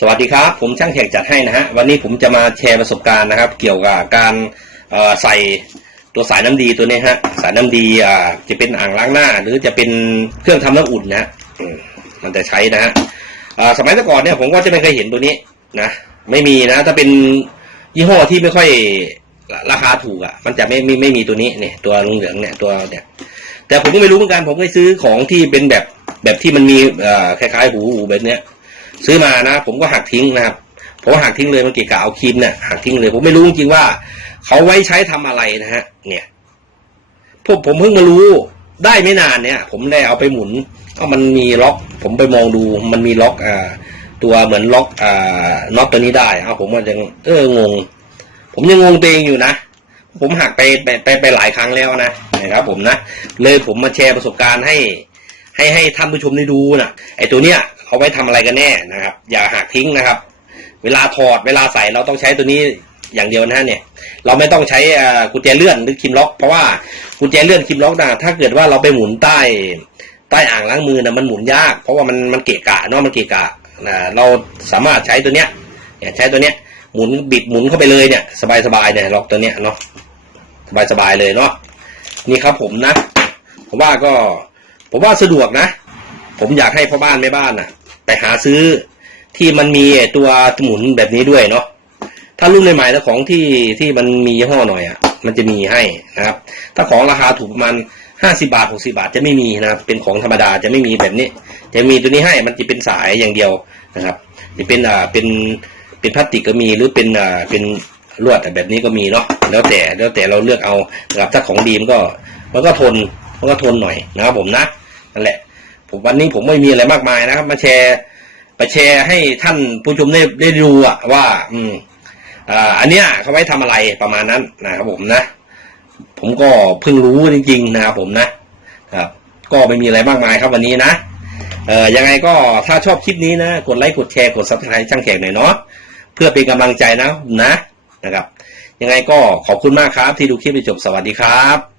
สวัสดีครับ ผมช่างแขกจัดให้นะฮะวันนี้ผมจะมาแชร์ประสบการณ์นะครับ เกี่ยวกับการใส่ตัวสายน้ำดีตัวนี้ฮะสายน้ำดีอ่าจะเป็นอ่างล้างหน้า หรือจะเป็นเครื่องทำน้ำอุ่นนะมันจะใช้นะฮะสมัยต่ก่อนเนี่ยผมก็จะไม่เคยเห็นตัวนี้นะไม่มีนะ ถ้าเป็นยี่ห้อที่ไม่ค่อยราคาถูกอะ มันจะไม่ไม่ไม่มีตัวนี้เนี่ย ตัวลงเหลืองเนี่ยตัวเนี่ย แต่ผมก็ไม่รู้เหมือนกันผมเคยซื้อของที่เป็นแบบแบบที่มันมีคล้ายๆหูหูแบบเนี้ย ซื้อมานะ ผมก็หักทิ้งนะครับผมก็หักทิ้งเลยมันเกะกะเอาครีมเนี่ยหักทิ้งเลย ผมไม่รู้จริงๆว่า เขาไว้ใช้ทำอะไรนะฮะ เนี่ยพวกผมเพิ่งมารู้ได้ไม่นานเนี่ย ผมได้เอาไปหมุนก็มันมีล็อก ผมไปมองดูมันมีล็อกอ่าตัวเหมือนล็อกอ่าน็อตตัวนี้ได้เอาผมก็ยังเอองง ผมยังงงตัวเองอยู่นะผมหักไปไปไปไปหลายครั้งแล้วนะนะครับ ผมนะเลยผมมาแชร์ประสบการณ์ให้ ให้ให้ท่านผู้ชมได้ดูนะไอตัวเนี้ย เขาไว้ทำอะไรกันแน่นะครับ อย่าหักทิ้งนะครับ เวลาถอดเวลาใส่เราต้องใช้ตัวนี้อย่างเดียวนะฮะเนี่ย เราไม่ต้องใช้กุญแจเลื่อนหรือคิมล็อก เพราะว่ากุญแจเลื่อนคิมล็อกนะถ้าเกิดว่าเราไปหมุนใต้ใต้อ่างล้างมือนะมันหมุนยาก เพราะว่ามันมันเกะกะเนาะมันเกะกะนะเราสามารถใช้ตัวเนี้ยเนี่ยใช้ตัวเนี้ยหมุนบิดหมุนเข้าไปเลยเนี่ยสบายสบายๆเนี่ยล็อกตัวเนี้ยเนาะสบายสบายๆเลยเนาะนี่ครับผมนะผมว่าก็ผมว่าสะดวกนะ ผมอยากให้พ่อบ้านแม่บ้านน่ะ ไปหาซื้อที่มันมีตัวหมุนแบบนี้ด้วยเนาะถ้ารุ่นใหม่ๆแล้วของที่ที่มันมียี่ห้อหน่อยอะ มันจะมีให้นะครับ ถ้าของราคาถูกประมาณห้าสิบาทหกสิบาทจะไม่มีนะครับ เป็นของธรรมดาจะไม่มีแบบนี้ จะมีตัวนี้ให้มันจะเป็นสายอย่างเดียวนะครับจะเป็นอ่าเป็นเป็นพลาสติกก็มีหรือเป็นอ่าเป็นลวดแบบนี้ก็มีเนาะแล้วแต่แล้วแต่เราเลือกเอานะครับถ้าของดีมันก็มันก็ทนมันก็ทนหน่อยนะครับผมนะนั่นแหละ ผมวันนี้ผมไม่มีอะไรมากมายนะครับ มาแชร์มาแชร์ให้ท่านผู้ชมได้ได้ดูอะว่า อืมอ่าอันเนี้ยเขาไว้ทำอะไรประมาณนั้นนะครับผมนะ ผมก็เพิ่งรู้จริง ๆ นะครับผมนะครับก็ไม่มีอะไรมากมายครับวันนี้นะเอ่อยังไงก็ถ้าชอบคลิปนี้นะ กดไลค์กดแชร์กดซับสไครต์ช่างแขกหน่อยเนาะเพื่อเป็นกำลังใจนะนะนะครับ ยังไงก็ขอบคุณมากครับที่ดูคลิปจนจบสวัสดีครับ